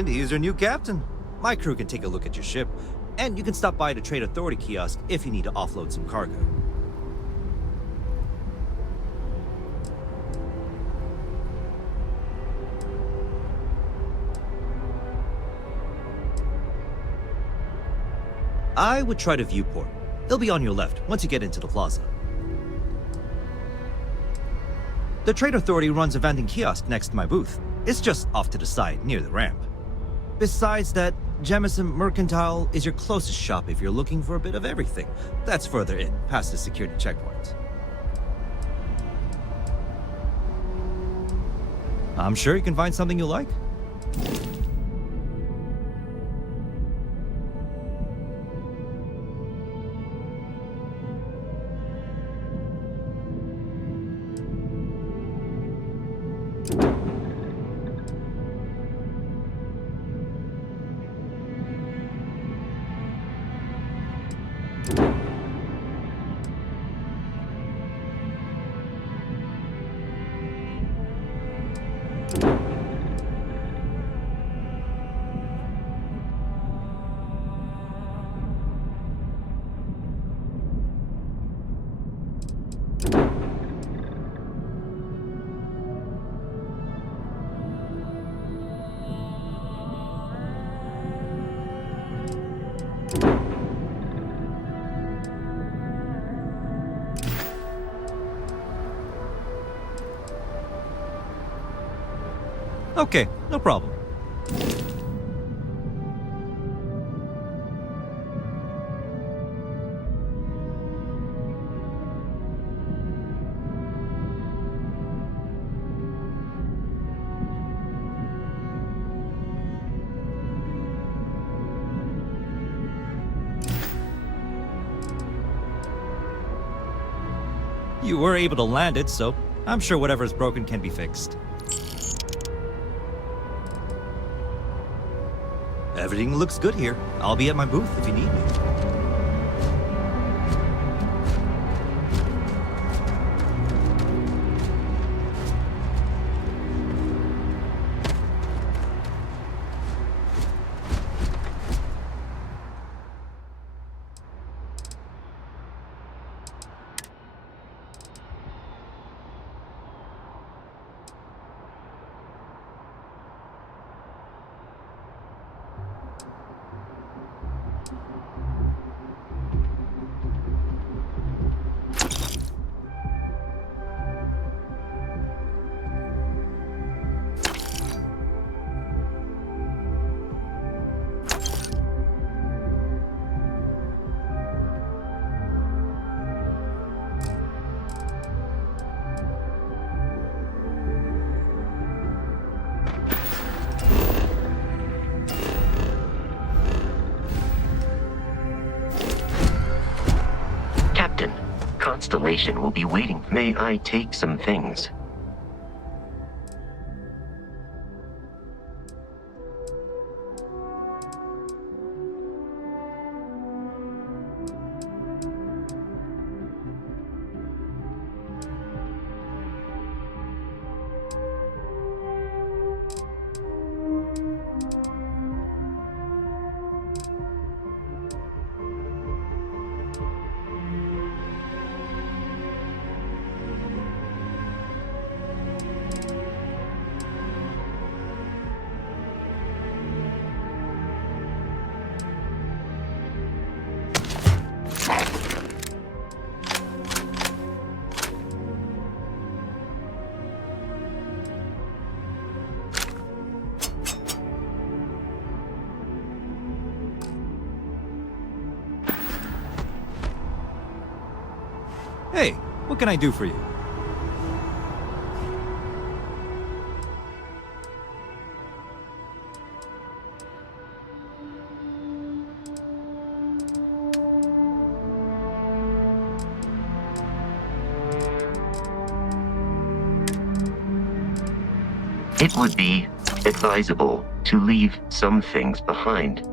And he's your new captain. My crew can take a look at your ship, and you can stop by the Trade Authority kiosk if you need to offload some cargo. I would try the viewport. It'll be on your left once you get into the plaza. The Trade Authority runs a vending kiosk next to my booth. It's just off to the side, near the ramp. Besides that, Jemison Mercantile is your closest shop if you're looking for a bit of everything. That's further in, past the security checkpoint. I'm sure you can find something you like. Okay, no problem. You were able to land it, so I'm sure whatever's broken can be fixed. Everything looks good here. I'll be at my booth if you need me. Constellation will be waiting. May I take some things? Hey, what can I do for you? It would be advisable to leave some things behind.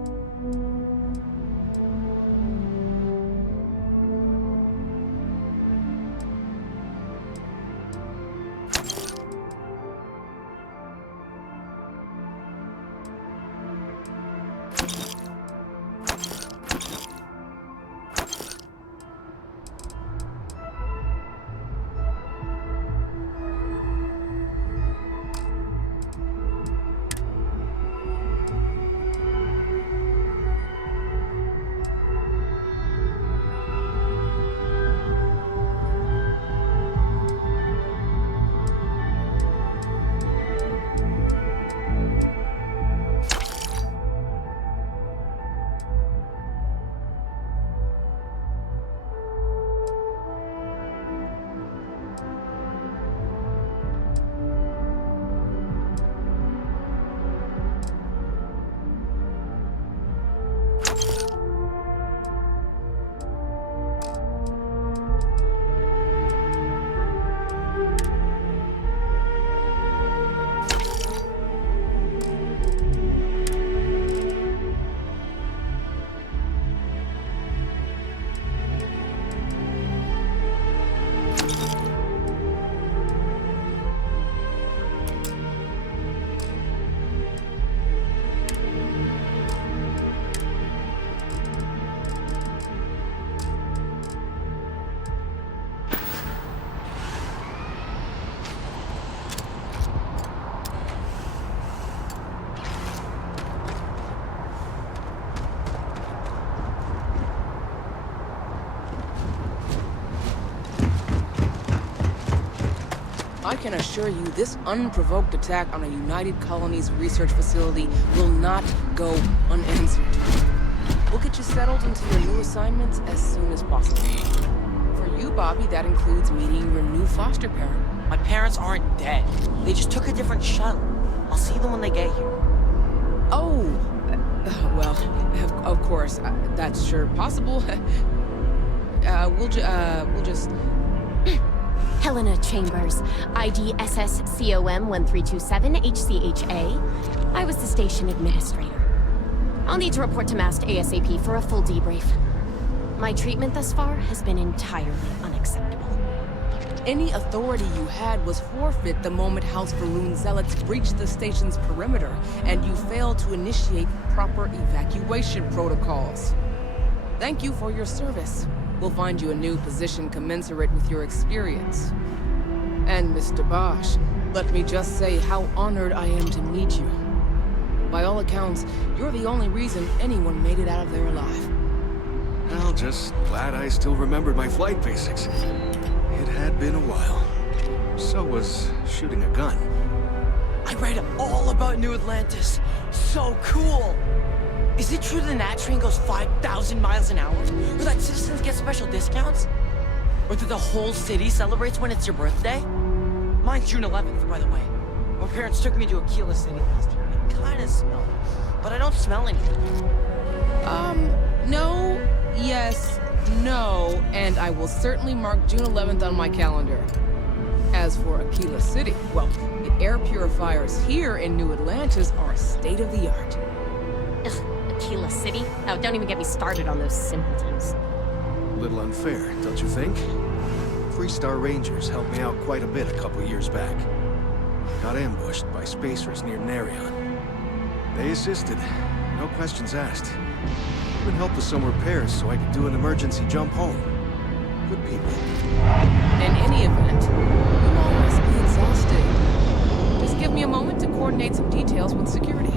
I can assure you this unprovoked attack on a United Colonies research facility will not go unanswered. We'll get you settled into your new assignments as soon as possible. For you, Bobby, that includes meeting your new foster parent. My parents aren't dead. They just took a different shuttle. I'll see them when they get here. Oh, well, of course, that's sure possible. We'll just... Helena Chambers, ID SSCOM 1327 HCHA. I was the station administrator. I'll need to report to Mast ASAP for a full debrief. My treatment thus far has been entirely unacceptable. Any authority you had was forfeit the moment House Balloon Zealots breached the station's perimeter, and you failed to initiate proper evacuation protocols. Thank you for your service. We'll find you a new position commensurate with your experience. And Mr. Bosch, let me just say how honored I am to meet you. By all accounts, you're the only reason anyone made it out of there alive. Well, just glad I still remembered my flight basics. It had been a while. So was shooting a gun. I read all about New Atlantis. So cool! Is it true the Nat train goes 5,000 miles an hour? Or that citizens get special discounts? Or that the whole city celebrates when it's your birthday? Mine's June 11th, by the way. My parents took me to Aquila City last year. I kinda smell it, but I don't smell anything. No, yes, no, and I will certainly mark June 11th on my calendar. As for Aquila City, well, the air purifiers here in New Atlantis are state-of-the-art. Ugh, Aquila City? Oh, don't even get me started on those simpletons. A little unfair, don't you think? Three-star Rangers helped me out quite a bit a couple years back. Got ambushed by spacers near Narion. They assisted, no questions asked. Even helped with some repairs so I could do an emergency jump home. Good people. In any event, you all must be exhausted. Just give me a moment to coordinate some details with security.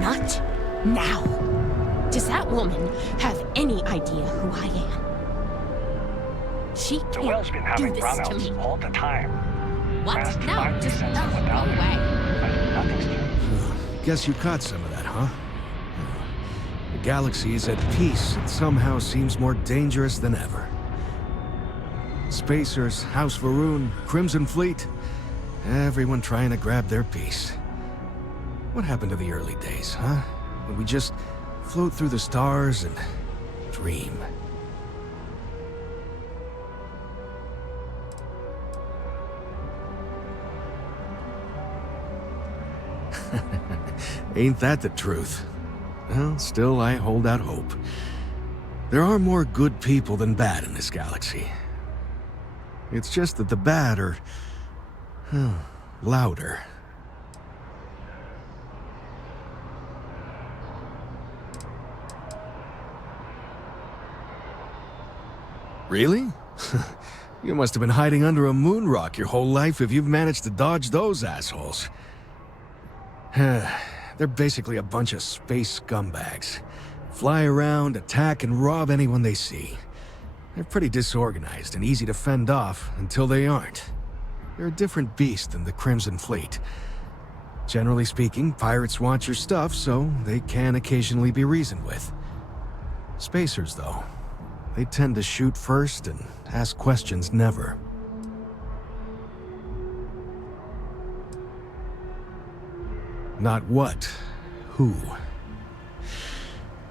Not now. Does that woman have any idea who I am? She The well's been can't do having this to brownouts me. all the time. What? Last No, 5 just cents no, went go down. away. But nothing's changed. Guess you caught some of that, huh? The galaxy is at peace and somehow seems more dangerous than ever. Spacers, House Varun, Crimson Fleet, everyone trying to grab their piece. What happened to the early days, huh? When we just float through the stars and dream. Ain't that the truth? Well, still, I hold out hope. There are more good people than bad in this galaxy. It's just that the bad are... louder. Really? You must have been hiding under a moon rock your whole life if you've managed to dodge those assholes. They're basically a bunch of space scumbags. Fly around, attack, and rob anyone they see. They're pretty disorganized and easy to fend off until they aren't. They're a different beast than the Crimson Fleet. Generally speaking, pirates want your stuff, so they can occasionally be reasoned with. Spacers, though, they tend to shoot first and ask questions never. Not what, who.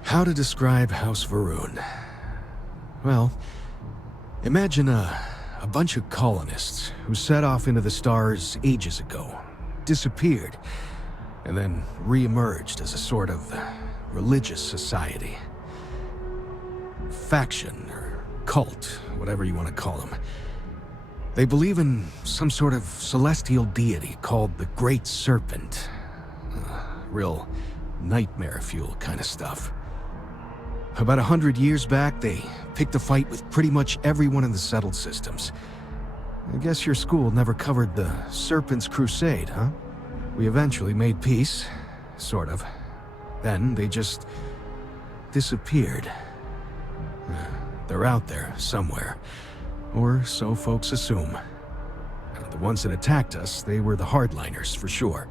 How to describe House Varun? Well, imagine a bunch of colonists who set off into the stars ages ago, disappeared, and then re-emerged as a sort of religious society. Faction, or cult, whatever you want to call them. They believe in some sort of celestial deity called the Great Serpent. Real nightmare fuel kind of stuff. About 100 years back, they picked a fight with pretty much everyone in the settled systems. I guess your school never covered the Serpent's Crusade, huh? We eventually made peace, sort of. Then they just disappeared. They're out there, somewhere. Or so folks assume. The ones that attacked us, they were the hardliners, for sure.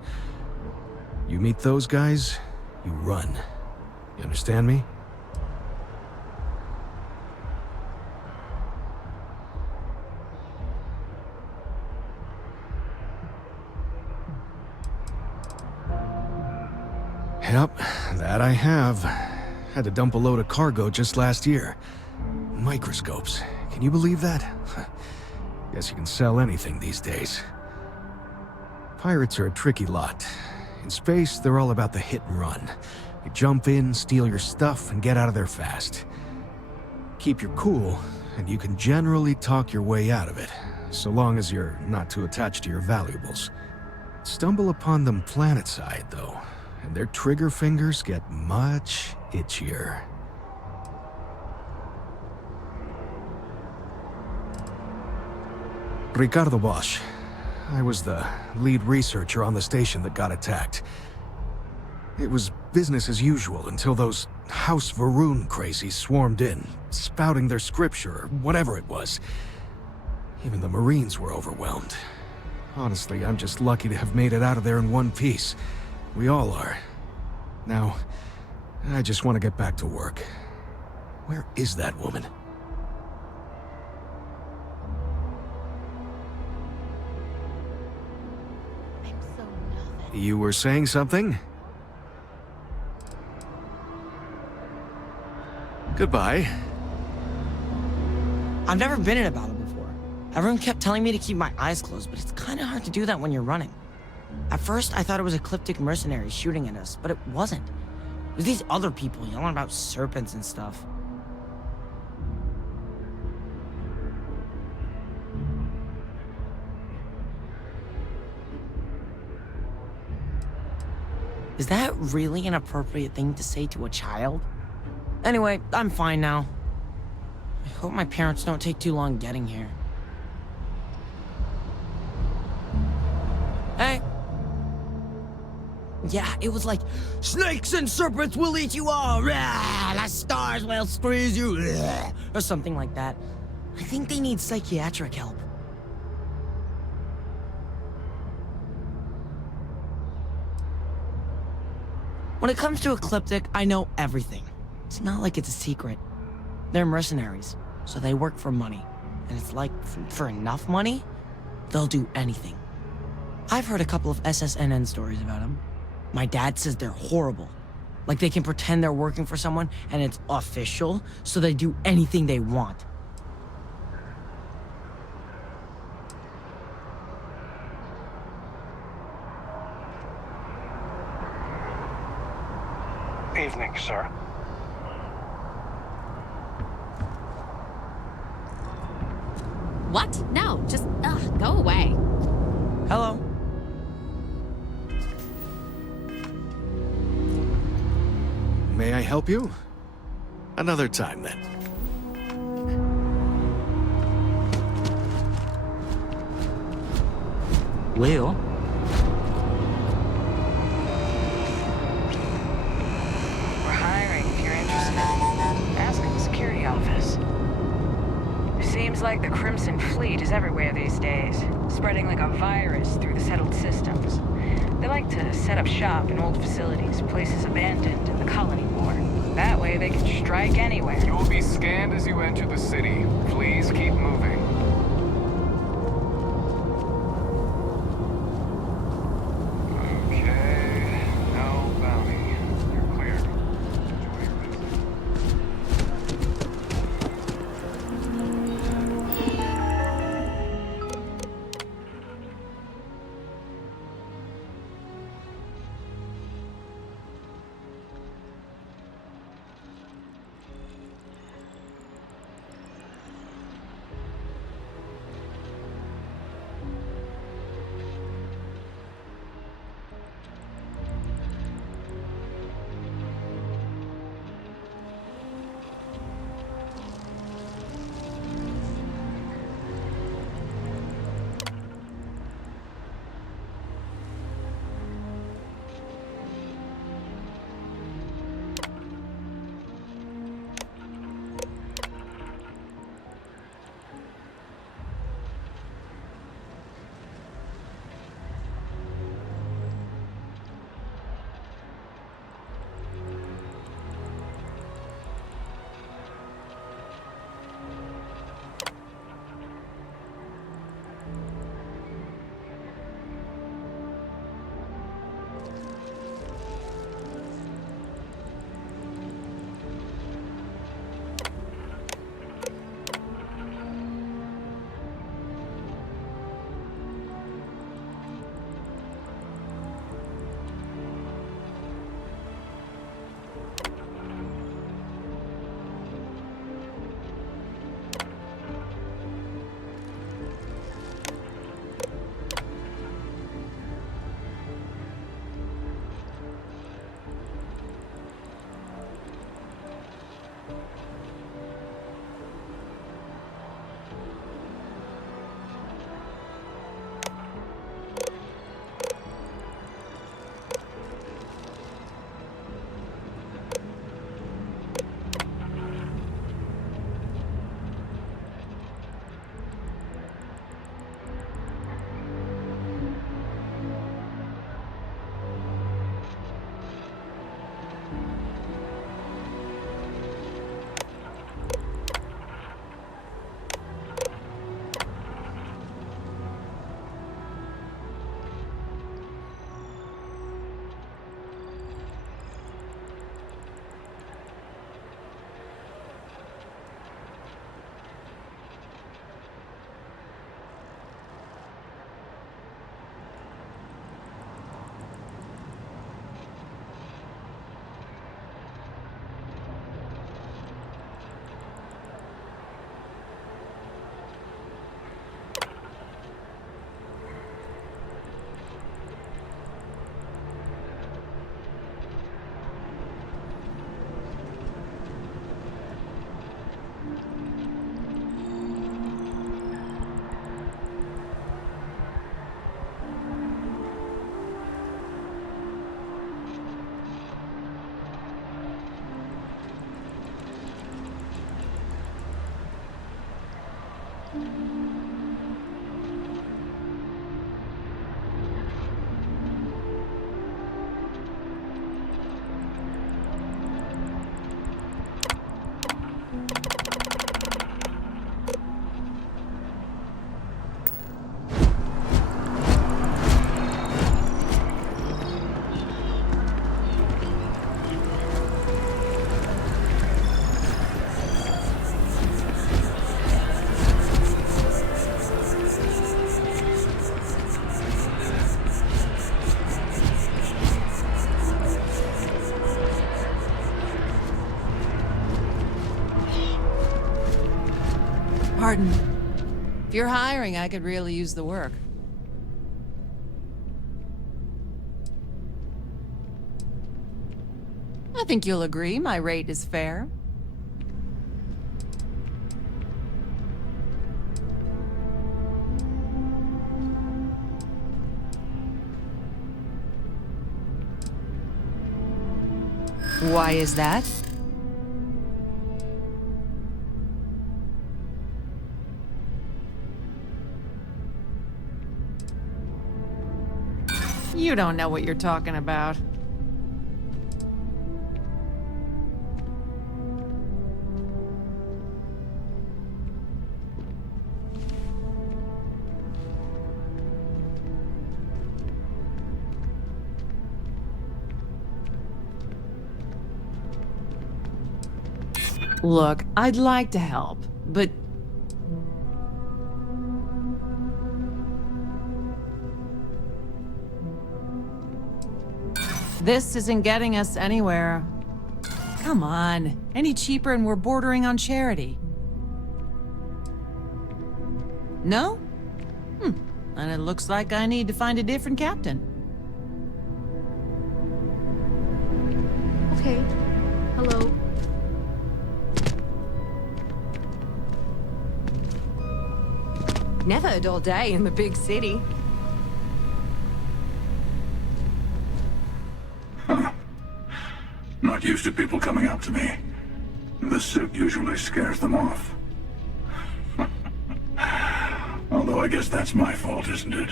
You meet those guys, you run. You understand me? Yep, that I have. Had to dump a load of cargo just last year. Microscopes. Can you believe that? Guess you can sell anything these days. Pirates are a tricky lot. In space, they're all about the hit and run. You jump in, steal your stuff, and get out of there fast. Keep your cool, and you can generally talk your way out of it, so long as you're not too attached to your valuables. Stumble upon them planetside, though, and their trigger fingers get much itchier. Ricardo Bosch. I was the lead researcher on the station that got attacked. It was business as usual until those House Varun crazies swarmed in, spouting their scripture or whatever it was. Even the Marines were overwhelmed. Honestly, I'm just lucky to have made it out of there in one piece. We all are. Now, I just want to get back to work. Where is that woman? I'm so nervous. You were saying something? Goodbye. I've never been in a battle before. Everyone kept telling me to keep my eyes closed, but it's kind of hard to do that when you're running. At first, I thought it was ecliptic mercenaries shooting at us, but it wasn't. It was these other people yelling about serpents and stuff. Is that really an appropriate thing to say to a child? Anyway, I'm fine now. I hope my parents don't take too long getting here. Hey. Yeah, it was like, snakes and serpents will eat you all, rah, the stars will squeeze you, rah, or something like that. I think they need psychiatric help. When it comes to Ecliptic, I know everything. It's not like it's a secret. They're mercenaries, so they work for money. And it's like, for enough money, they'll do anything. I've heard a couple of SSNN stories about them. My dad says they're horrible. Like they can pretend they're working for someone and it's official, so they do anything they want. Evening, sir. What? No, just, go away. Hello. May I help you? Another time, then. Will? We're hiring if you're interested. Ask the security office. Seems like the Crimson Fleet is everywhere these days, spreading like a virus through the settled systems. They like to set up shop in old facilities, places abandoned in the colony war. That way they can strike anywhere. You will be scanned as you enter the city. Please keep moving. Okay, no bounty. You're clear. Enjoy your visit. Pardon. If you're hiring, I could really use the work. I think you'll agree my rate is fair. Why is that? You don't know what you're talking about. Look, I'd like to help, but... this isn't getting us anywhere. Come on, any cheaper and we're bordering on charity. No? And it looks like I need to find a different captain. Okay. Hello. Never a dull day in the big city. Not used to people coming up to me. The suit usually scares them off. Although I guess that's my fault, isn't it?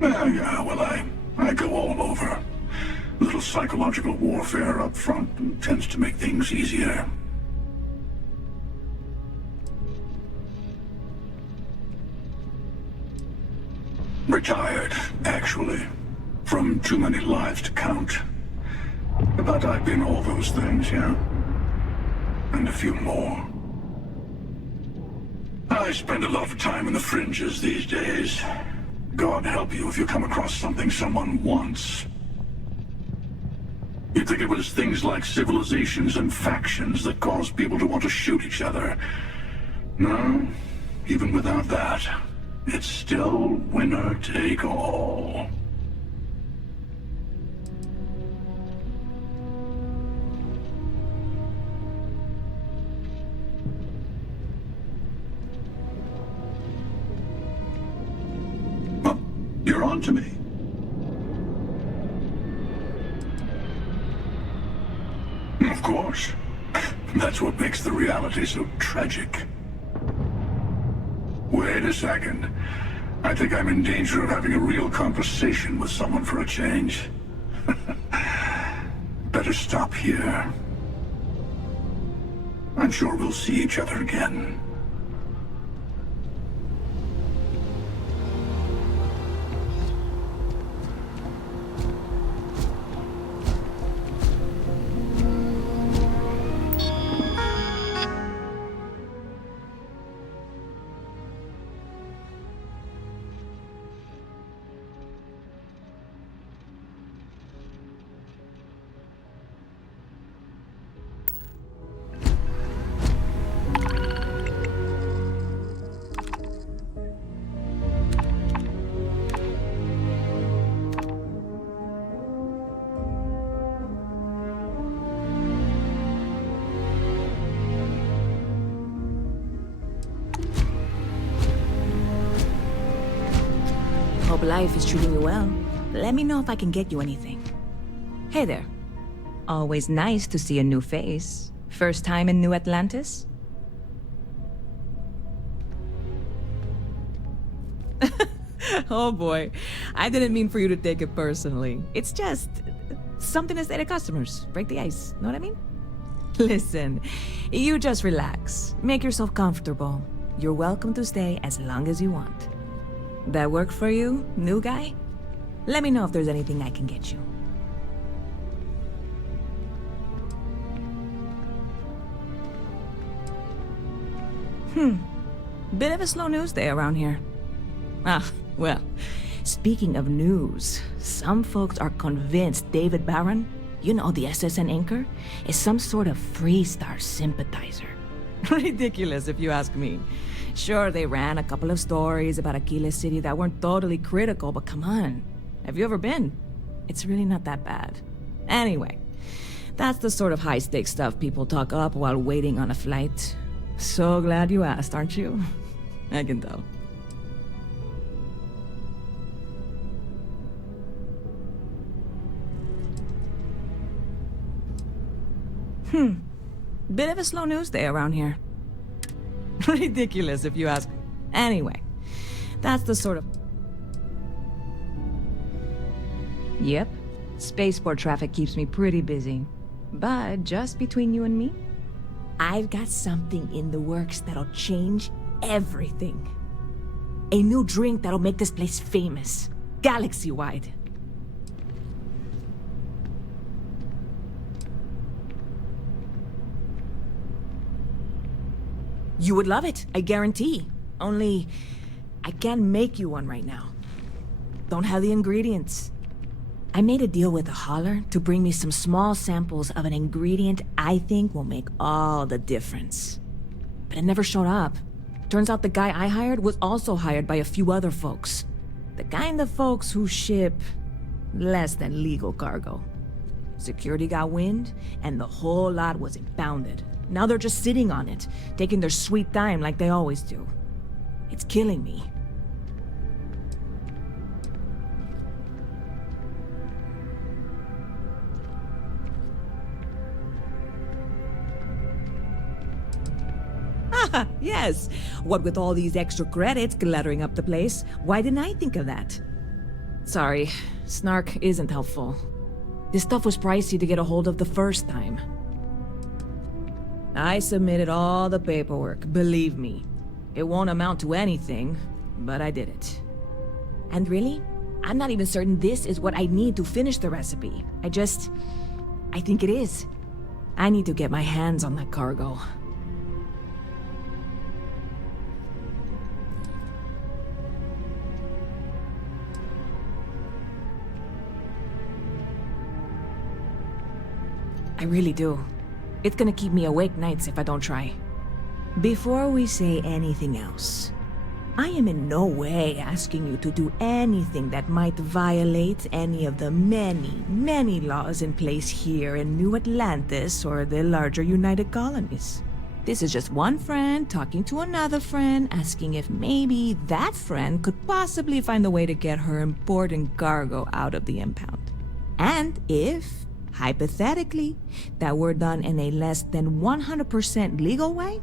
Yeah, well, I go all over. A little psychological warfare up front tends to make things easier. Retired, actually. From too many lives to count. But I've been all those things, yeah? And a few more. I spend a lot of time in the fringes these days. God help you if you come across something someone wants. You'd think it was things like civilizations and factions that cause people to want to shoot each other. No, even without that, it's still winner take all. Well, you're on to me. Of course. That's what makes the reality so tragic. Wait a second. I think I'm in danger of having a real conversation with someone for a change. Better stop here. I'm sure we'll see each other again. Hope life is treating you well. Let me know if I can get you anything. Hey there. Always nice to see a new face. First time in New Atlantis? Oh boy, I didn't mean for you to take it personally. It's just something to say to customers. Break the ice, know what I mean? Listen, you just relax. Make yourself comfortable. You're welcome to stay as long as you want. That work for you, new guy? Let me know if there's anything I can get you. Bit of a slow news day around here. Ah, well, Speaking of news, some folks are convinced David Barron, you know, the SSN anchor, is some sort of Freestar sympathizer. Ridiculous, if you ask me. Sure, they ran a couple of stories about Aquila City that weren't totally critical, but come on. Have you ever been? It's really not that bad. Anyway, that's the sort of high-stakes stuff people talk up while waiting on a flight. So glad you asked, aren't you? I can tell. Bit of a slow news day around here. Ridiculous, if you ask me. Anyway, that's the sort of... Yep. Spaceport traffic keeps me pretty busy. But just between you and me, I've got something in the works that'll change everything. A new drink that'll make this place famous. Galaxy-wide. You would love it, I guarantee. Only, I can't make you one right now. Don't have the ingredients. I made a deal with a hauler to bring me some small samples of an ingredient I think will make all the difference. But it never showed up. Turns out the guy I hired was also hired by a few other folks. The kind of folks who ship less than legal cargo. Security got wind, and the whole lot was impounded. Now they're just sitting on it, taking their sweet time like they always do. It's killing me. Ah, yes. What with all these extra credits cluttering up the place, why didn't I think of that? Sorry, snark isn't helpful. This stuff was pricey to get a hold of the first time. I submitted all the paperwork, believe me. It won't amount to anything, but I did it. And really, I'm not even certain this is what I need to finish the recipe. I think it is. I need to get my hands on that cargo. I really do. It's gonna keep me awake nights if I don't try. Before we say anything else, I am in no way asking you to do anything that might violate any of the many, many laws in place here in New Atlantis or the larger United Colonies. This is just one friend talking to another friend, asking if maybe that friend could possibly find a way to get her important cargo out of the impound. And if, hypothetically, that were done in a less than 100% legal way,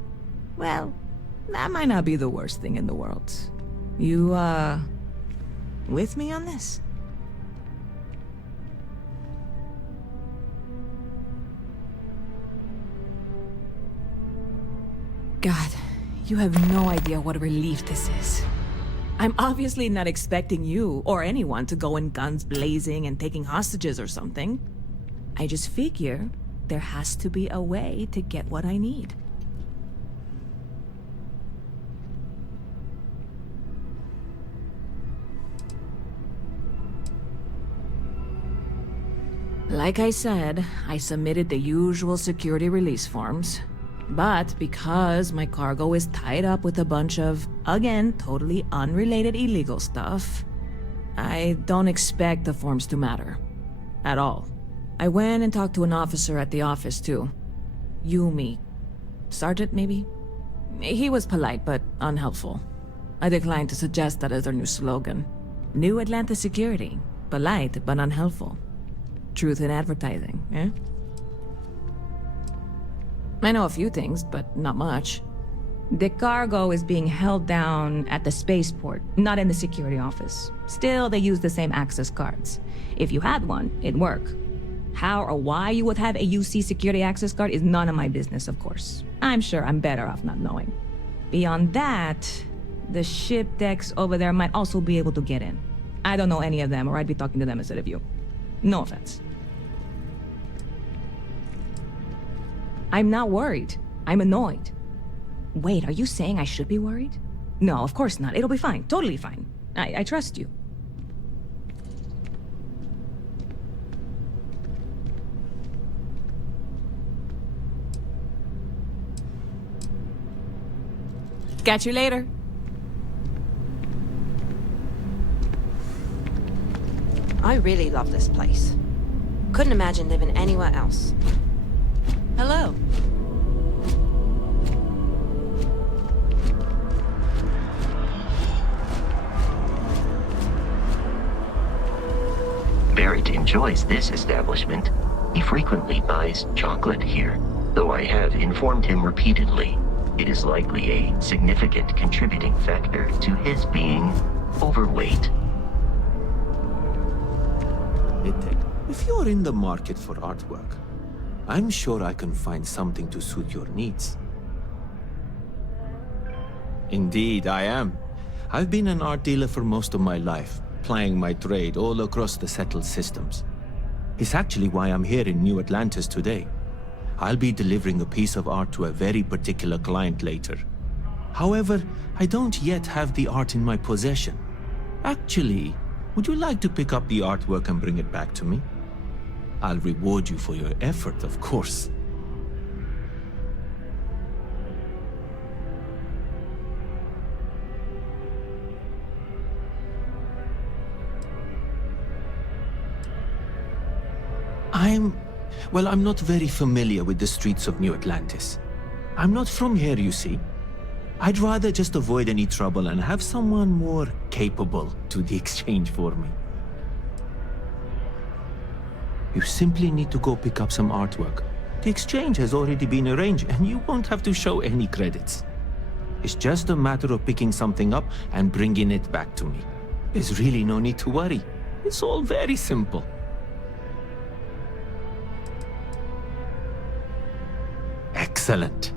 well, that might not be the worst thing in the world. You, with me on this? God, you have no idea what a relief this is. I'm obviously not expecting you or anyone to go in guns blazing and taking hostages or something. I just figure there has to be a way to get what I need. Like I said, I submitted the usual security release forms. But because my cargo is tied up with a bunch of, again, totally unrelated illegal stuff, I don't expect the forms to matter. At all. I went and talked to an officer at the office, too. Yumi. Sergeant, maybe? He was polite, but unhelpful. I declined to suggest that as their new slogan. New Atlantis Security. Polite, but unhelpful. Truth in advertising, eh? I know a few things, but not much. The cargo is being held down at the spaceport, not in the security office. Still, they use the same access cards. If you had one, it'd work. How or why you would have a UC security access card is none of my business, of course. I'm sure I'm better off not knowing. Beyond that, the ship decks over there might also be able to get in. I don't know any of them, or I'd be talking to them instead of you. No offense. I'm not worried. I'm annoyed. Wait, are you saying I should be worried? No, of course not. It'll be fine. Totally fine. I trust you. Catch you later. I really love this place. Couldn't imagine living anywhere else. Hello. Barrett enjoys this establishment. He frequently buys chocolate here, though I have informed him repeatedly it is likely a significant contributing factor to his being overweight. If you're in the market for artwork, I'm sure I can find something to suit your needs. Indeed, I am. I've been an art dealer for most of my life, plying my trade all across the settled systems. It's actually why I'm here in New Atlantis today. I'll be delivering a piece of art to a very particular client later. However, I don't yet have the art in my possession. Actually, would you like to pick up the artwork and bring it back to me? I'll reward you for your effort, of course. I'm not very familiar with the streets of New Atlantis. I'm not from here, you see. I'd rather just avoid any trouble and have someone more capable do the exchange for me. You simply need to go pick up some artwork. The exchange has already been arranged and you won't have to show any credits. It's just a matter of picking something up and bringing it back to me. There's really no need to worry. It's all very simple. Excellent.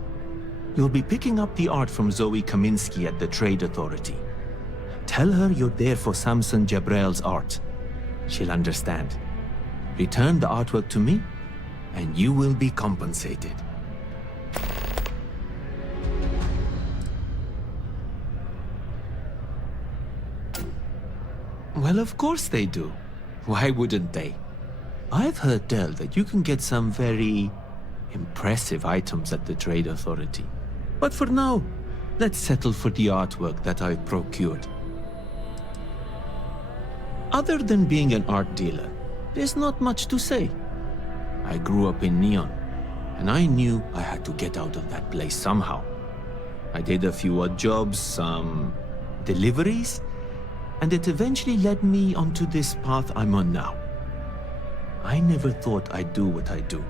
You'll be picking up the art from Zoe Kaminsky at the Trade Authority. Tell her you're there for Samson Jabrel's art. She'll understand. Return the artwork to me, and you will be compensated. Well, of course they do. Why wouldn't they? I've heard tell that you can get some very impressive items at the Trade Authority. But for now, let's settle for the artwork that I've procured. Other than being an art dealer, there's not much to say. I grew up in Neon, and I knew I had to get out of that place somehow. I did a few odd jobs, some deliveries, and it eventually led me onto this path I'm on now. I never thought I'd do what I do,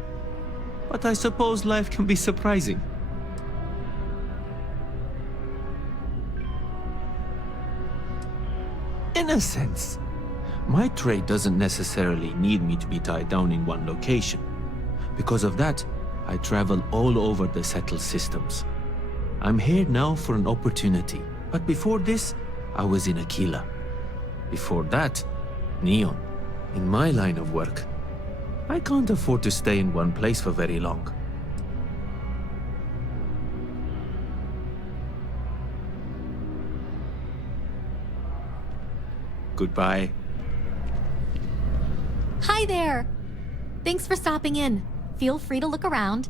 but I suppose life can be surprising. In a sense, my trade doesn't necessarily need me to be tied down in one location. Because of that, I travel all over the settled systems. I'm here now for an opportunity, but before this, I was in Aquila. Before that, Neon. In my line of work, I can't afford to stay in one place for very long. Goodbye. Hi there! Thanks for stopping in. Feel free to look around.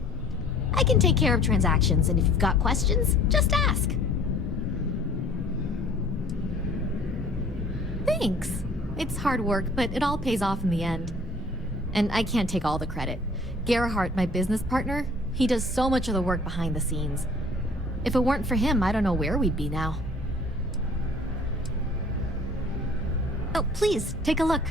I can take care of transactions, and if you've got questions, just ask. Thanks. It's hard work, but it all pays off in the end. And I can't take all the credit. Gerhardt, my business partner, he does so much of the work behind the scenes. If it weren't for him, I don't know where we'd be now. Oh, please, take a look.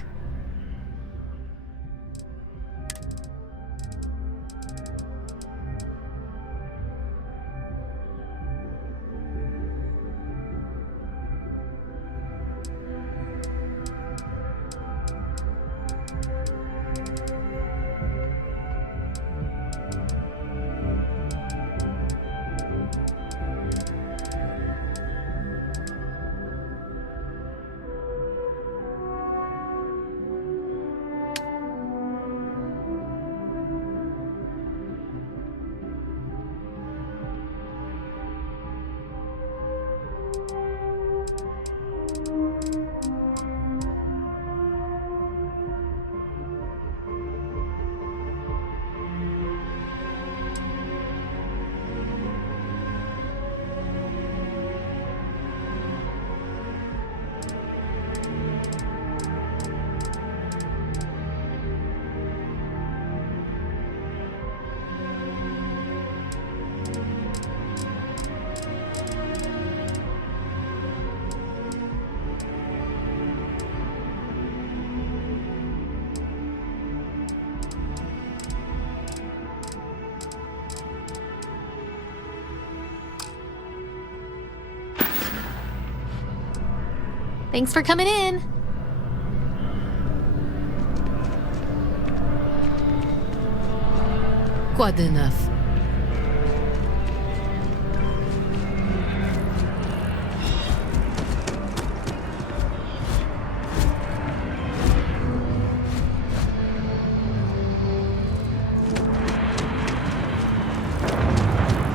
Thanks for coming in. Quoi de neuf?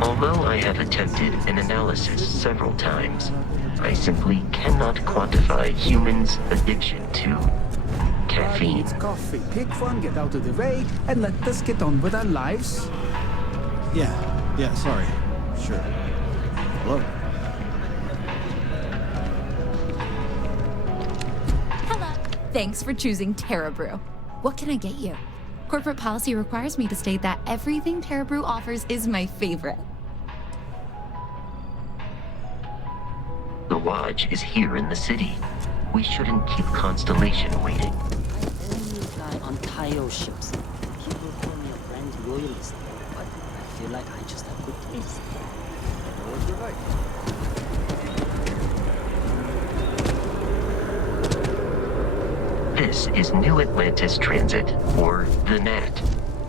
Although I have attempted an analysis several times, I simply cannot quantify humans' addiction to caffeine. It's coffee. Pick one, get out of the way, and let us get on with our lives. Yeah, sorry. Sure. Hello? Hello. Thanks for choosing Terra Brew. What can I get you? Corporate policy requires me to state that everything Terra Brew offers is my favorite. The Lodge is here in the city. We shouldn't keep Constellation waiting. I am new guy on Tayo ships. People call me a brand loyalist, but I feel like I just have good taste. What you like? This is New Atlantis Transit, or the NAT.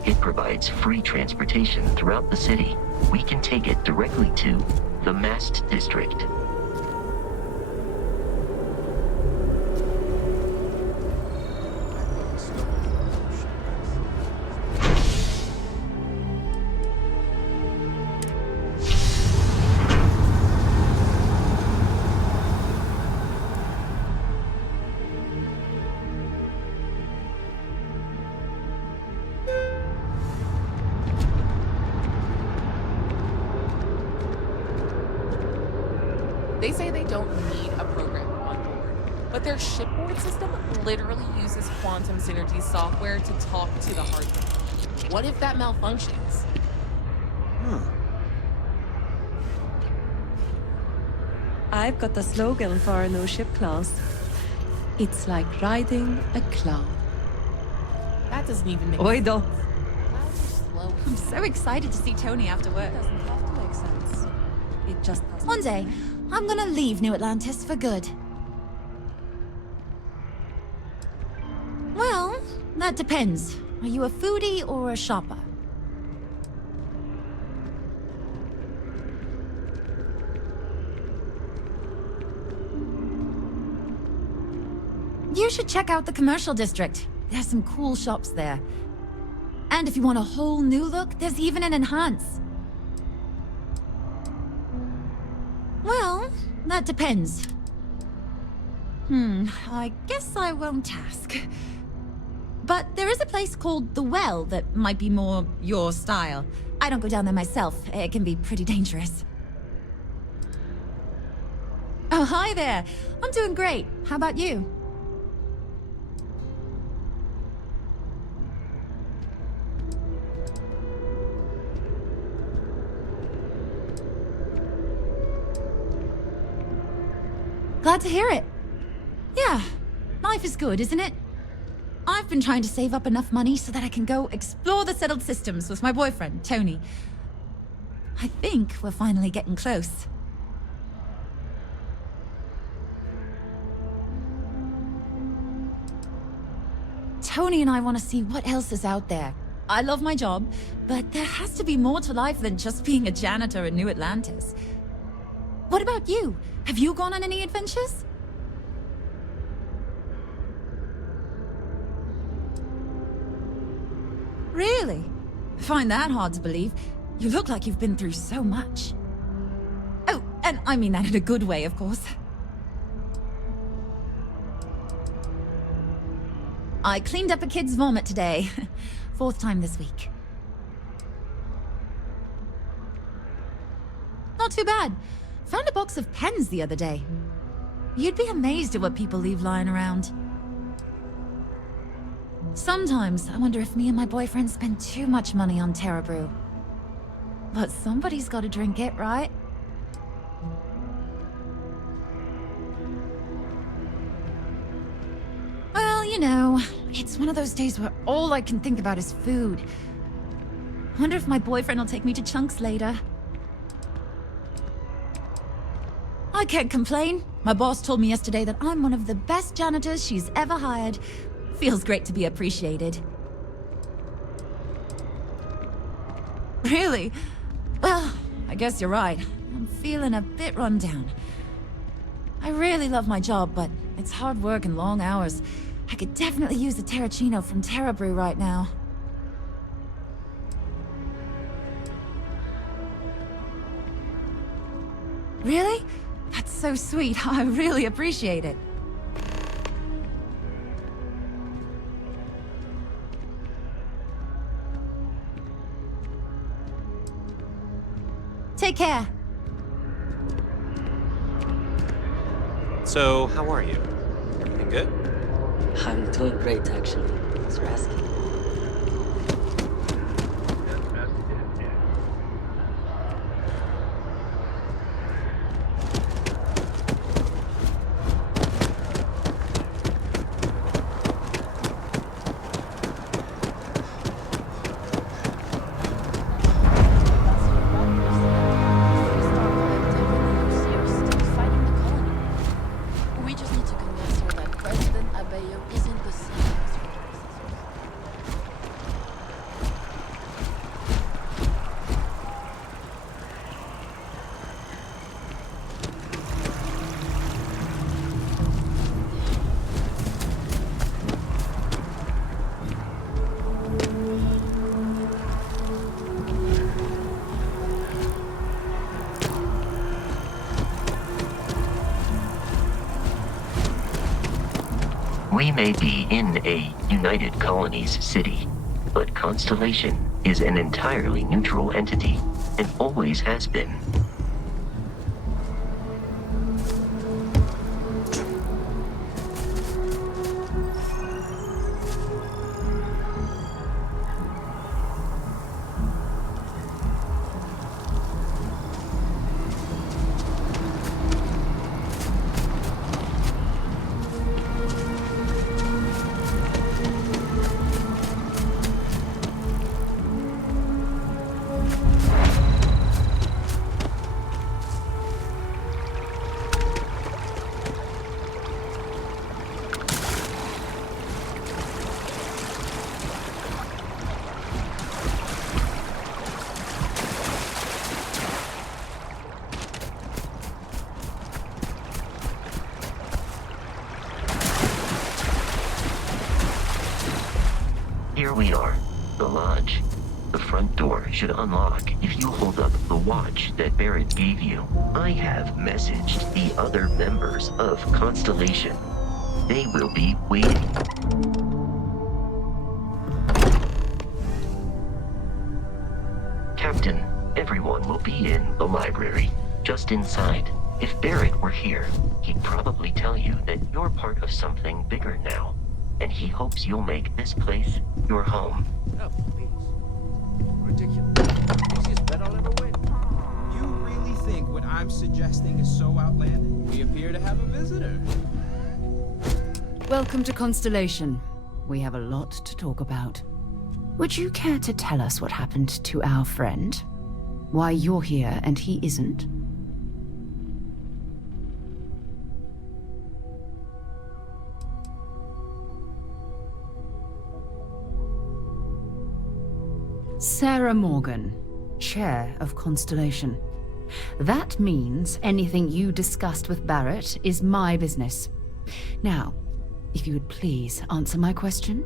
It provides free transportation throughout the city. We can take it directly to the Mast District. They say they don't need a programmer on board, but their shipboard system literally uses quantum synergy software to talk to the hardware. What if that malfunctions? I've got the slogan for our new ship class. It's like riding a cloud. That doesn't even make Oido. sense. Clouds are slow. I'm so excited to see Tony after work. It doesn't have to make sense. It just doesn't. One day, I'm gonna leave New Atlantis for good. Well, that depends. Are you a foodie or a shopper? You should check out the commercial district. There's some cool shops there. And if you want a whole new look, there's even an enhance. Well, that depends. I guess I won't ask. But there is a place called The Well that might be more your style. I don't go down there myself. It can be pretty dangerous. Oh, hi there. I'm doing great. How about you? Glad to hear it. Yeah, life is good, isn't it? I've been trying to save up enough money so that I can go explore the settled systems with my boyfriend, Tony. I think we're finally getting close. Tony and I want to see what else is out there. I love my job, but there has to be more to life than just being a janitor in New Atlantis. What about you? Have you gone on any adventures? Really? I find that hard to believe. You look like you've been through so much. Oh, and I mean that in a good way, of course. I cleaned up a kid's vomit today. 4th time this week. Not too bad. Found a box of pens the other day. You'd be amazed at what people leave lying around. Sometimes I wonder if me and my boyfriend spend too much money on Terra Brew. But somebody's got to drink it, right? Well, you know, it's one of those days where all I can think about is food. Wonder if my boyfriend will take me to Chunks later. I can't complain. My boss told me yesterday that I'm one of the best janitors she's ever hired. Feels great to be appreciated. Really? Well, I guess you're right. I'm feeling a bit run down. I really love my job, but it's hard work and long hours. I could definitely use the Terracino from Terra Brew right now. Really? That's so sweet. I really appreciate it. Take care. So, how are you? Everything good? I'm doing great, actually. Thanks for asking. We just need to convince her that President Abeyo isn't the same. We may be in a United Colonies city, but Constellation is an entirely neutral entity and always has been. Here we are, the lodge. The front door should unlock if you hold up the watch that Barrett gave you. I have messaged the other members of Constellation. They will be waiting. Captain, everyone will be in the library, just inside. If Barrett were here, he'd probably tell you that you're part of something bigger now, and he hopes you'll make this place your home. Oh, please. Ridiculous. Easiest bet I'll ever win. You really think what I'm suggesting is so outlandish? We appear to have a visitor. Welcome to Constellation. We have a lot to talk about. Would you care to tell us what happened to our friend? Why you're here and he isn't? Sarah Morgan, Chair of Constellation. That means anything you discussed with Barrett is my business. Now, if you would please answer my question.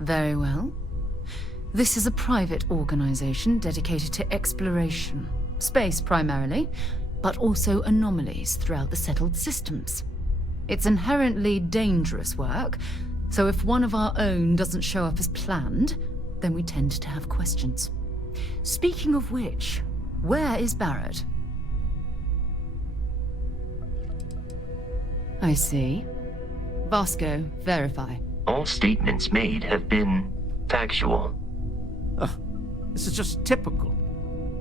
Very well. This is a private organization dedicated to exploration. Space primarily, but also anomalies throughout the settled systems. It's inherently dangerous work, so if one of our own doesn't show up as planned, then we tend to have questions. Speaking of which, where is Barrett? I see. Vasco, verify. All statements made have been factual. This is just typical.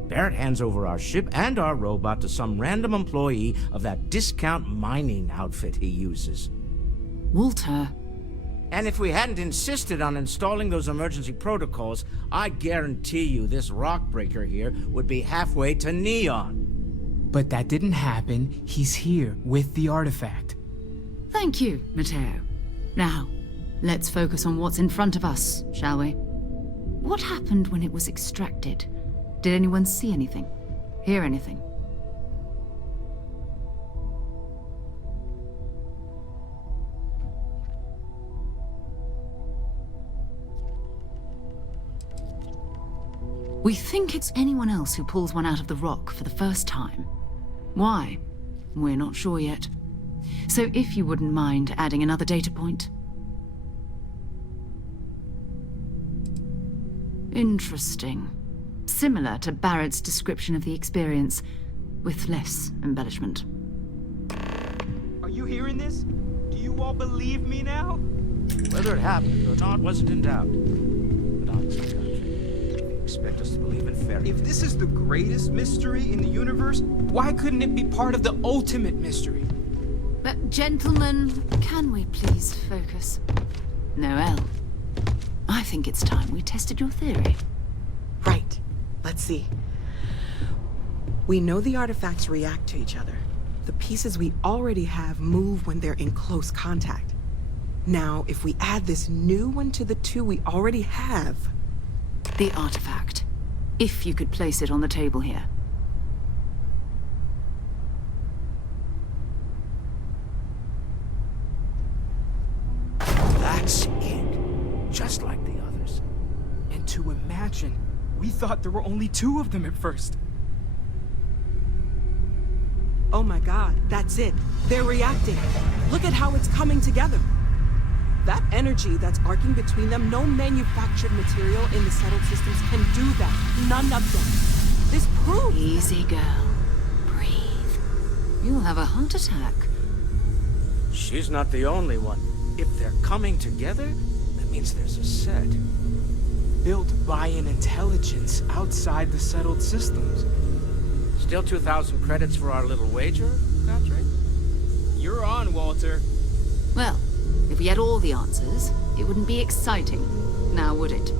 Barrett hands over our ship and our robot to some random employee of that discount mining outfit he uses. Walter, And if we hadn't insisted on installing those emergency protocols, I guarantee you this rock breaker here would be halfway to Neon. But that didn't happen. He's here with the artifact. Thank you, Matteo. Now, let's focus on what's in front of us, shall we? What happened when it was extracted? Did anyone see anything? Hear anything? We think it's anyone else who pulls one out of the rock for the first time. Why? We're not sure yet. So if you wouldn't mind adding another data point. Interesting. Similar to Barrett's description of the experience, with less embellishment. Are you hearing this? Do you all believe me now? Whether it happened or not wasn't in doubt. But honestly, Country, you expect us to believe in fairy tales? If this is the greatest mystery in the universe, why couldn't it be part of the ultimate mystery? But gentlemen, can we please focus? Noelle, I think it's time we tested your theory. Right. Let's see. We know the artifacts react to each other. The pieces we already have move when they're in close contact. Now, if we add this new one to the two we already have... The artifact. If you could place it on the table here. That's it. Just like the others. And to imagine, we thought there were only 2 of them at first. Oh my god, that's it. They're reacting. Look at how it's coming together. That energy that's arcing between them, no manufactured material in the settled systems can do that. None of them. This proves... Easy, girl. Breathe. You'll have a heart attack. She's not the only one. If they're coming together, that means there's a set. Built by an intelligence outside the settled systems. Still 2,000 credits for our little wager, Patrick? You're on, Walter. Well, if we had all the answers, it wouldn't be exciting, now would it?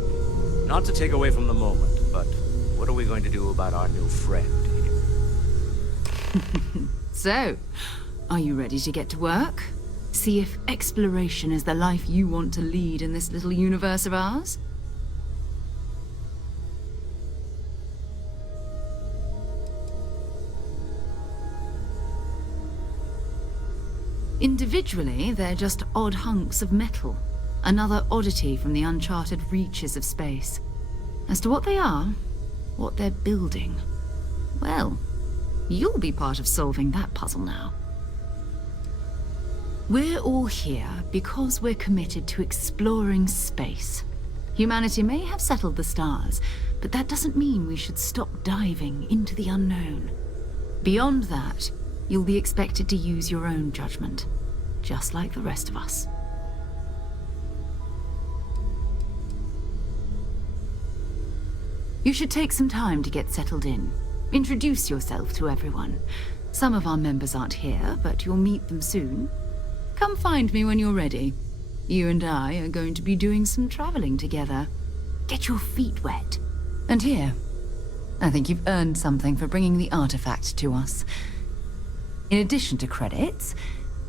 Not to take away from the moment, but what are we going to do about our new friend here? So, are you ready to get to work? See if exploration is the life you want to lead in this little universe of ours? Individually, they're just odd hunks of metal. Another oddity from the uncharted reaches of space. As to what they are, what they're building, well, you'll be part of solving that puzzle now. We're all here because we're committed to exploring space. Humanity may have settled the stars, but that doesn't mean we should stop diving into the unknown. Beyond that, you'll be expected to use your own judgment, just like the rest of us. You should take some time to get settled in. Introduce yourself to everyone. Some of our members aren't here, but you'll meet them soon. Come find me when you're ready. You and I are going to be doing some traveling together. Get your feet wet. And here, I think you've earned something for bringing the artifact to us. In addition to credits,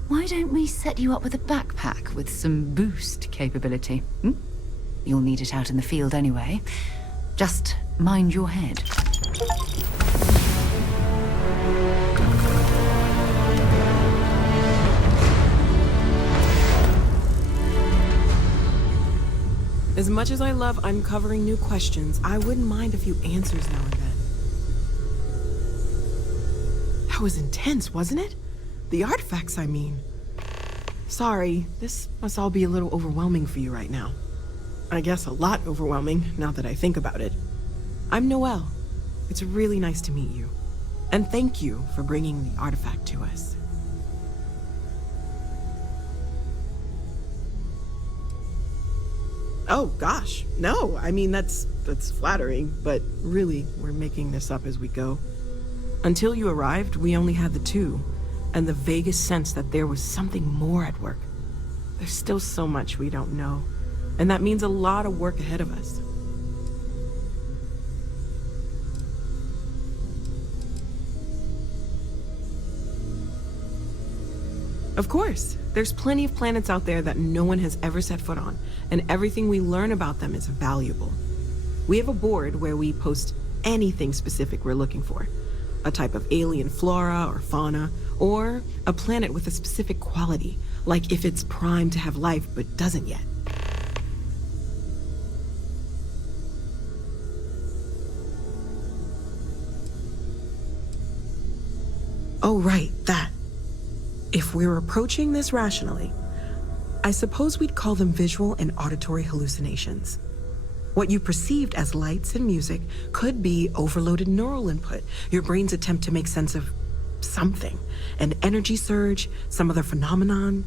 why don't we set you up with a backpack with some boost capability? You'll need it out in the field anyway. Just mind your head. As much as I love uncovering new questions, I wouldn't mind a few answers now and then. That was intense, wasn't it? The artifacts, I mean. Sorry, this must all be a little overwhelming for you right now. I guess a lot overwhelming, now that I think about it. I'm Noelle. It's really nice to meet you. And thank you for bringing the artifact to us. Oh, gosh. No, I mean, that's flattering, but really, we're making this up as we go. Until you arrived, we only had the two, and the vaguest sense that there was something more at work. There's still so much we don't know, and that means a lot of work ahead of us. Of course, there's plenty of planets out there that no one has ever set foot on, and everything we learn about them is valuable. We have a board where we post anything specific we're looking for. A type of alien flora or fauna, or a planet with a specific quality, like if it's primed to have life but doesn't yet. Oh, right, that. If we're approaching this rationally, I suppose we'd call them visual and auditory hallucinations. What you perceived as lights and music could be overloaded neural input, your brain's attempt to make sense of something, an energy surge, some other phenomenon.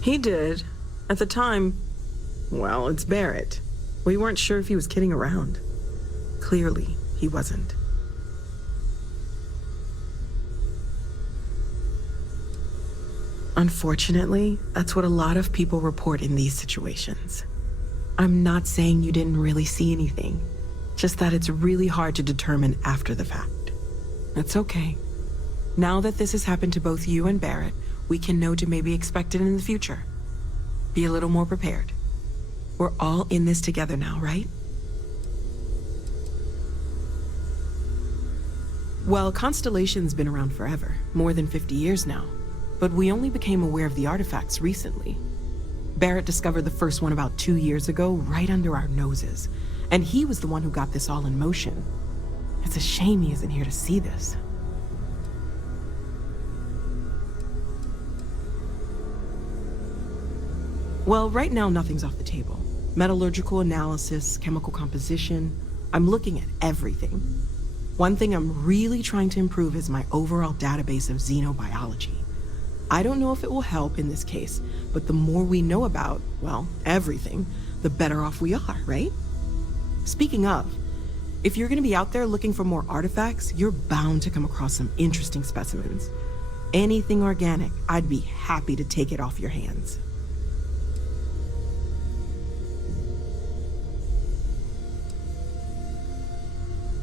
He did. At the time, well, it's Barrett. We weren't sure if he was kidding around. Clearly, he wasn't. Unfortunately, that's what a lot of people report in these situations. I'm not saying you didn't really see anything, just that it's really hard to determine after the fact. It's okay. Now that this has happened to both you and Barrett, we can know to maybe expect it in the future. Be a little more prepared. We're all in this together now, right? Well, Constellation's been around forever, more than 50 years now. But we only became aware of the artifacts recently. Barrett discovered the first one about 2 years ago, right under our noses. And he was the one who got this all in motion. It's a shame he isn't here to see this. Well, right now nothing's off the table. Metallurgical analysis, chemical composition. I'm looking at everything. One thing I'm really trying to improve is my overall database of xenobiology. I don't know if it will help in this case, but the more we know about, well, everything, the better off we are, right? Speaking of, if you're gonna be out there looking for more artifacts, you're bound to come across some interesting specimens. Anything organic, I'd be happy to take it off your hands.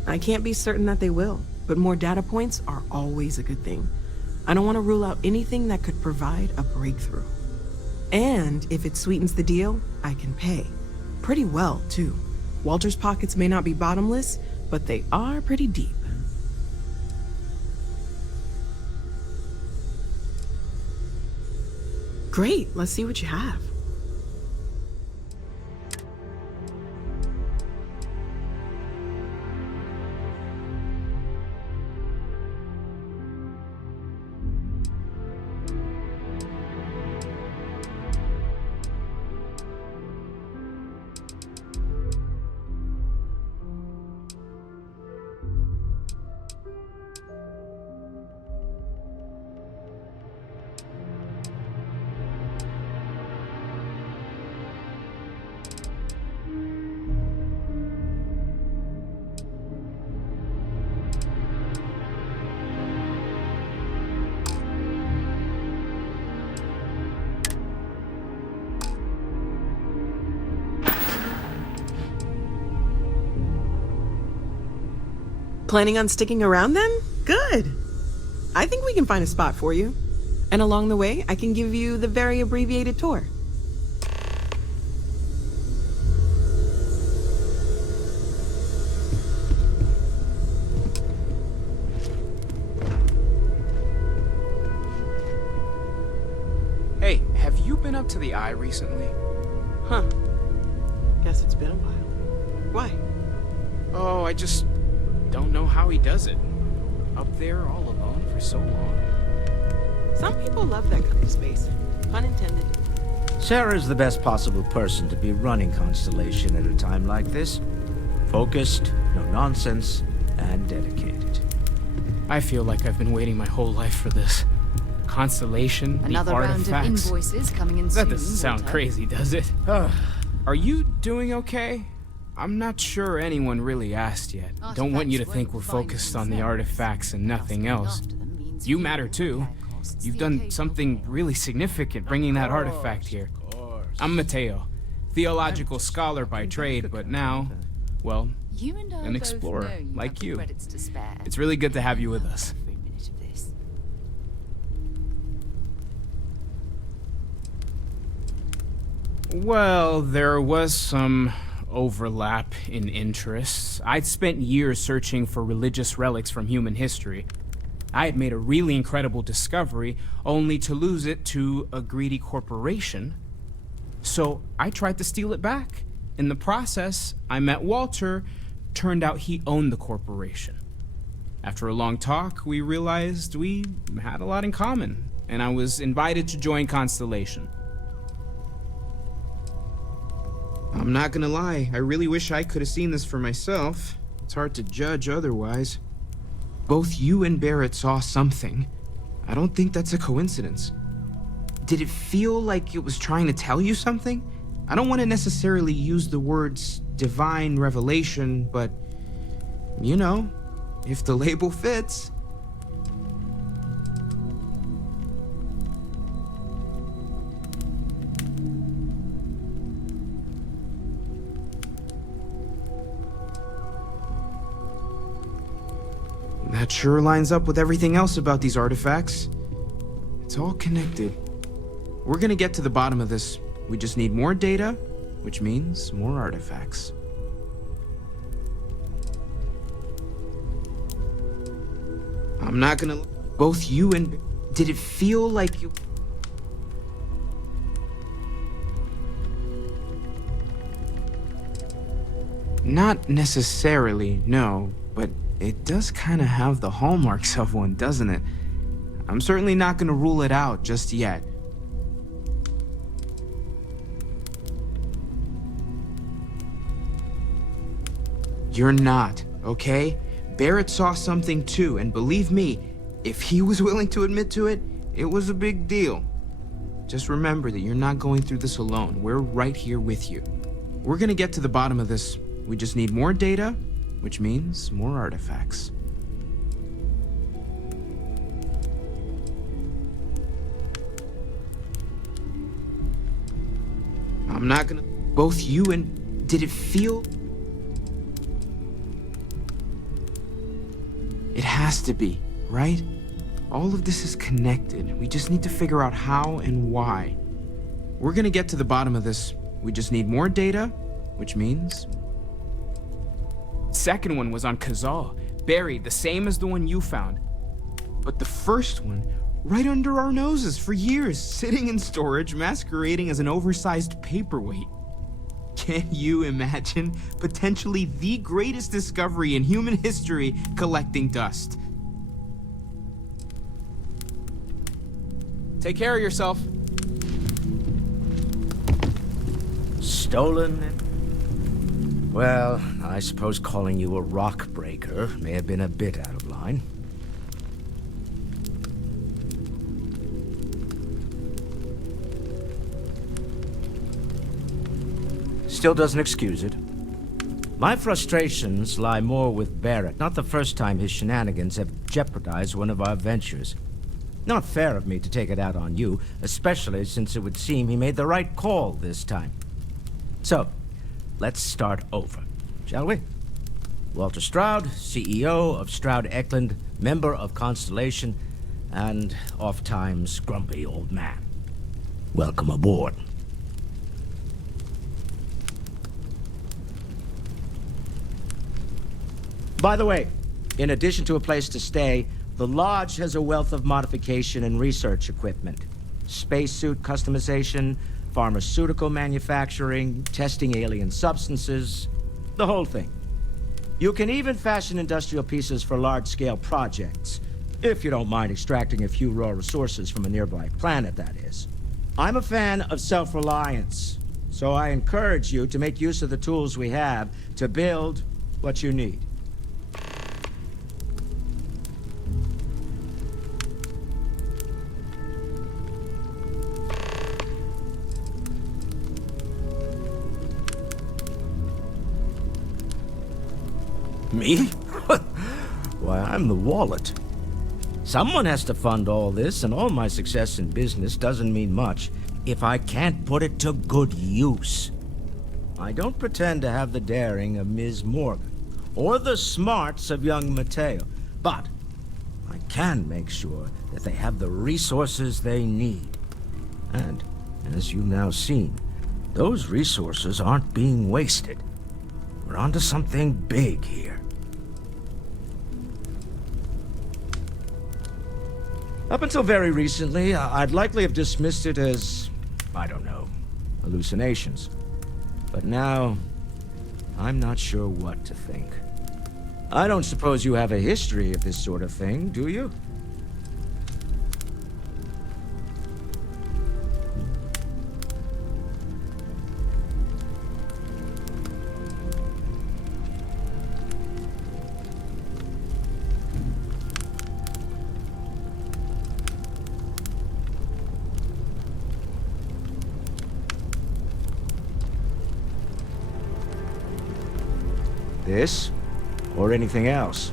I can't be certain that they will, but more data points are always a good thing. I don't want to rule out anything that could provide a breakthrough. And if it sweetens the deal, I can pay. Pretty well, too. Walter's pockets may not be bottomless, but they are pretty deep. Great, let's see what you have. Planning on sticking around then? Good. I think we can find a spot for you. And along the way, I can give you the very abbreviated tour. Hey, have you been up to the Eye recently? Huh. Guess it's been a while. Why? Oh, I just don't know how he does it. Up there all alone for so long. Some people love that kind of space. Pun intended. Sarah's the best possible person to be running Constellation at a time like this. Focused, no nonsense, and dedicated. I feel like I've been waiting my whole life for this. Constellation, Another the round of artifacts. invoices coming in soon. That doesn't sound Walter. crazy, does it? Are Are you doing okay? I'm not sure anyone really asked yet. Don't want you to think we're focused on the artifacts and nothing else. You matter too. You've done something really significant bringing that artifact here. I'm Mateo, theological scholar by trade, but now, well, an explorer like you. It's really good to have you with us. Well, there was some overlap in interests. I'd spent years searching for religious relics from human history. I had made a really incredible discovery, only to lose it to a greedy corporation. So I tried to steal it back. In the process, I met Walter. Turned out he owned the corporation. After a long talk, we realized we had a lot in common, and I was invited to join Constellation. I'm not gonna lie, I really wish I could have seen this for myself. It's hard to judge otherwise. Both you and Barrett saw something. I don't think that's a coincidence. Did it feel like it was trying to tell you something? I don't want to necessarily use the words divine revelation, but, you know, if the label fits. That sure lines up with everything else about these artifacts. It's all connected. We're gonna get to the bottom of this. We just need more data, which means more artifacts. I'm not gonna... Both you and... Did it feel like you... Not necessarily, no, but it does kind of have the hallmarks of one, doesn't it? I'm certainly not gonna rule it out just yet. You're not, okay? Barrett saw something too, and believe me, if he was willing to admit to it, it was a big deal. Just remember that you're not going through this alone. We're right here with you. We're gonna get to the bottom of this. We just need more data, which means more artifacts. I'm not gonna... Both you and... Did it feel... It has to be, right? All of this is connected. We just need to figure out how and why. We're gonna get to the bottom of this. We just need more data, which means... Second one was on Kazal, buried, the same as the one you found. But the first one, right under our noses for years, sitting in storage, masquerading as an oversized paperweight. Can you imagine potentially the greatest discovery in human history collecting dust? Take care of yourself. Stolen? Well, I suppose calling you a rock breaker may have been a bit out of line. Still doesn't excuse it. My frustrations lie more with Barrett. Not the first time his shenanigans have jeopardized one of our ventures. Not fair of me to take it out on you, especially since it would seem he made the right call this time. So, let's start over, shall we? Walter Stroud, CEO of Stroud Eklund, member of Constellation, and oft-times grumpy old man. Welcome aboard. By the way, in addition to a place to stay, the Lodge has a wealth of modification and research equipment. Spacesuit customization, pharmaceutical manufacturing, testing alien substances, the whole thing. You can even fashion industrial pieces for large-scale projects, if you don't mind extracting a few raw resources from a nearby planet, that is. I'm a fan of self-reliance, so I encourage you to make use of the tools we have to build what you need. Me? Why, I'm the wallet. Someone has to fund all this, and all my success in business doesn't mean much if I can't put it to good use. I don't pretend to have the daring of Ms. Morgan, or the smarts of young Mateo, but I can make sure that they have the resources they need. And, as you've now seen, those resources aren't being wasted. We're onto something big here. Up until very recently, I'd likely have dismissed it as, I don't know, hallucinations. But now, I'm not sure what to think. I don't suppose you have a history of this sort of thing, do you? This? Or anything else?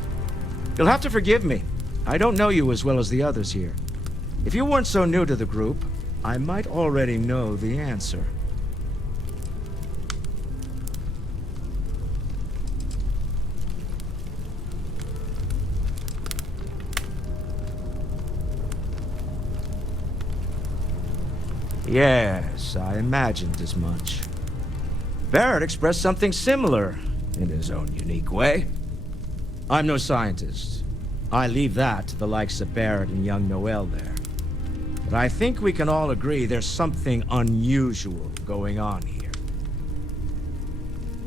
You'll have to forgive me. I don't know you as well as the others here. If you weren't so new to the group, I might already know the answer. Yes, I imagined as much. Barrett expressed something similar, in his own unique way. I'm no scientist. I leave that to the likes of Barrett and young Noel there. But I think we can all agree there's something unusual going on here.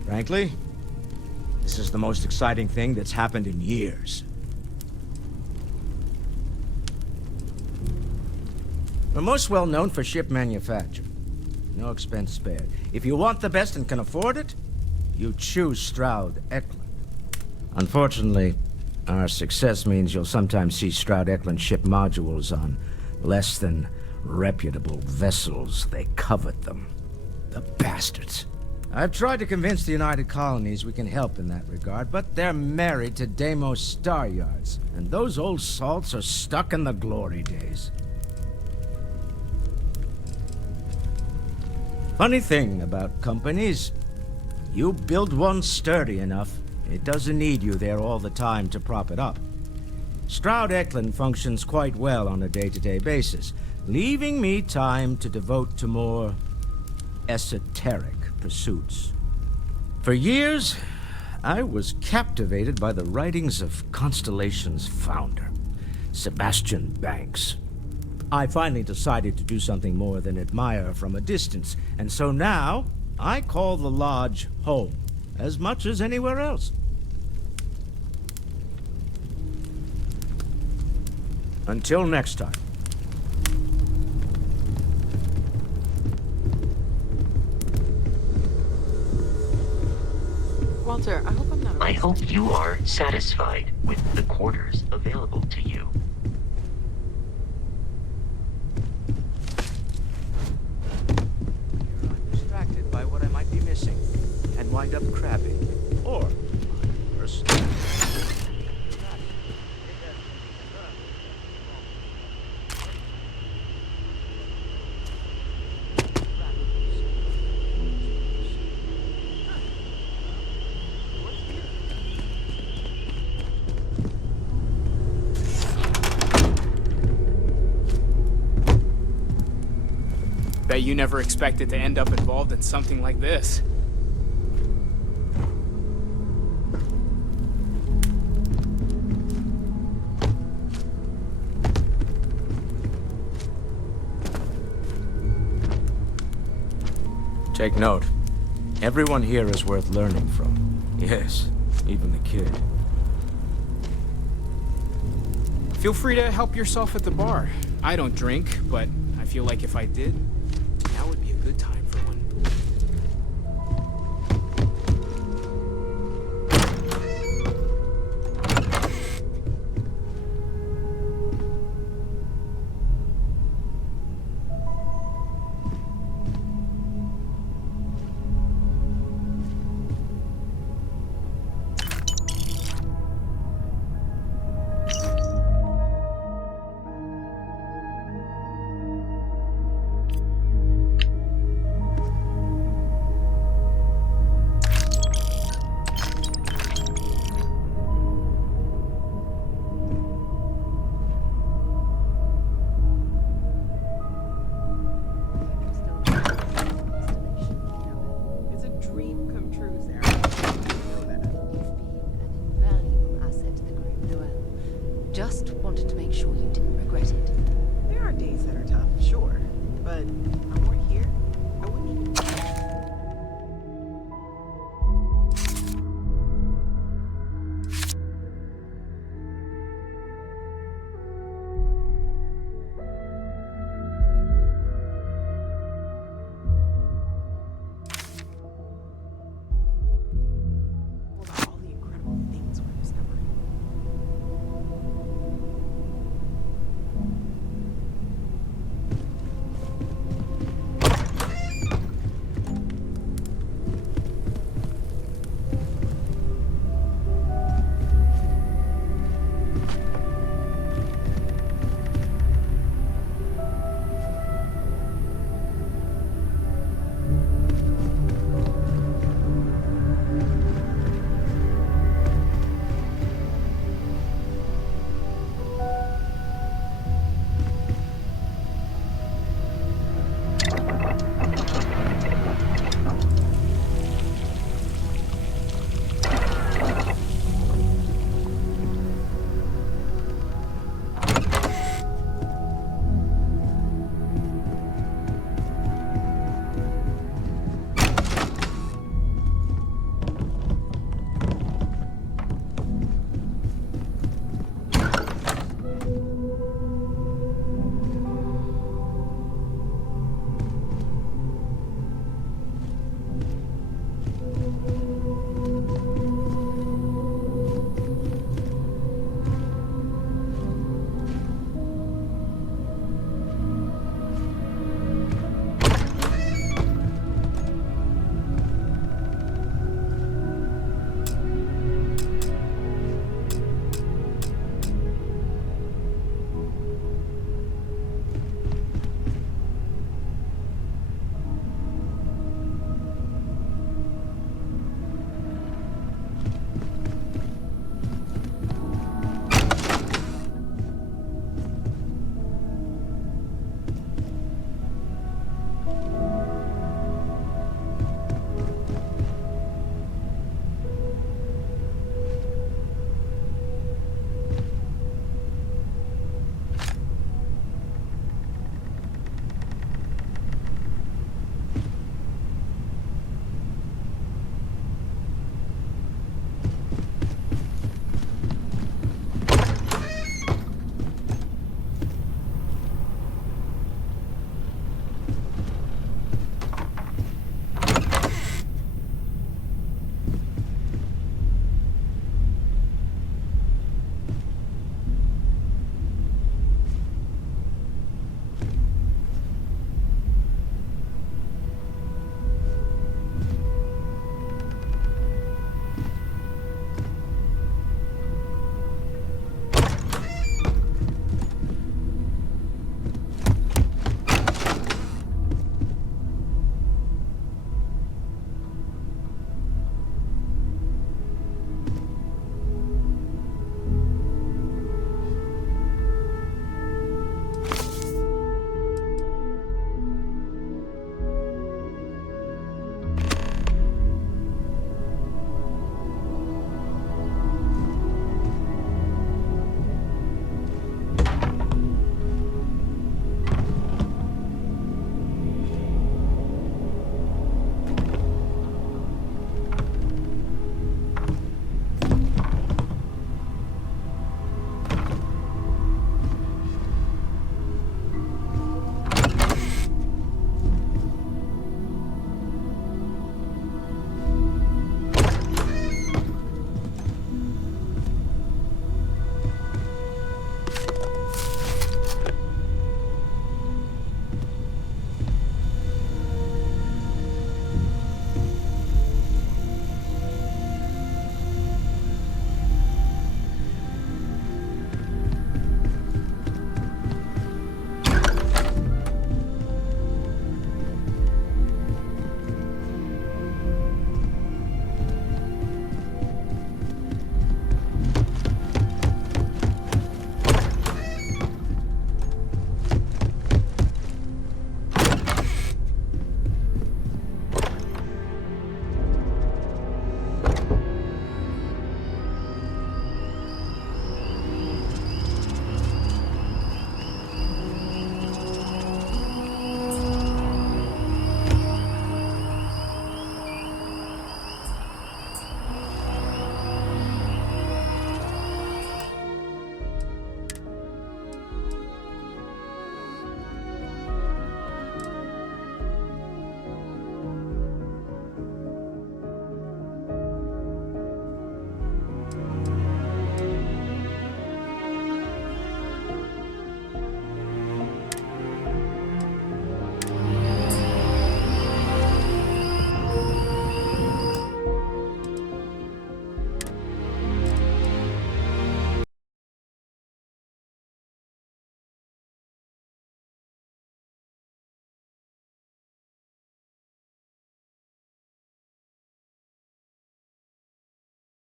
Frankly, this is the most exciting thing that's happened in years. We're most well known for ship manufacture. No expense spared. If you want the best and can afford it, you choose Stroud-Eklund. Unfortunately, our success means you'll sometimes see Stroud-Eklund ship modules on less than reputable vessels. They covet them. The bastards. I've tried to convince the United Colonies we can help in that regard, but they're married to Deimos Star Yards, and those old salts are stuck in the glory days. Funny thing about companies, you build one sturdy enough, it doesn't need you there all the time to prop it up. Stroud-Eklund functions quite well on a day-to-day basis, leaving me time to devote to more esoteric pursuits. For years, I was captivated by the writings of Constellation's founder, Sebastian Banks. I finally decided to do something more than admire from a distance, and so now I call the Lodge home, as much as anywhere else. Until next time. Walter, I hope I'm not... I hope you are satisfied with the quarters available to you. I'm distracted by what I might be missing, and wind up crabbing. Or, worse... Bet you never expected to end up involved in something like this. Take note. Everyone here is worth learning from. Yes, even the kid. Feel free to help yourself at the bar. I don't drink, but I feel like if I did, now would be a good time for one. just wanted to make sure you didn't regret it. There are days that are tough, sure. But if I weren't here, I wouldn't even...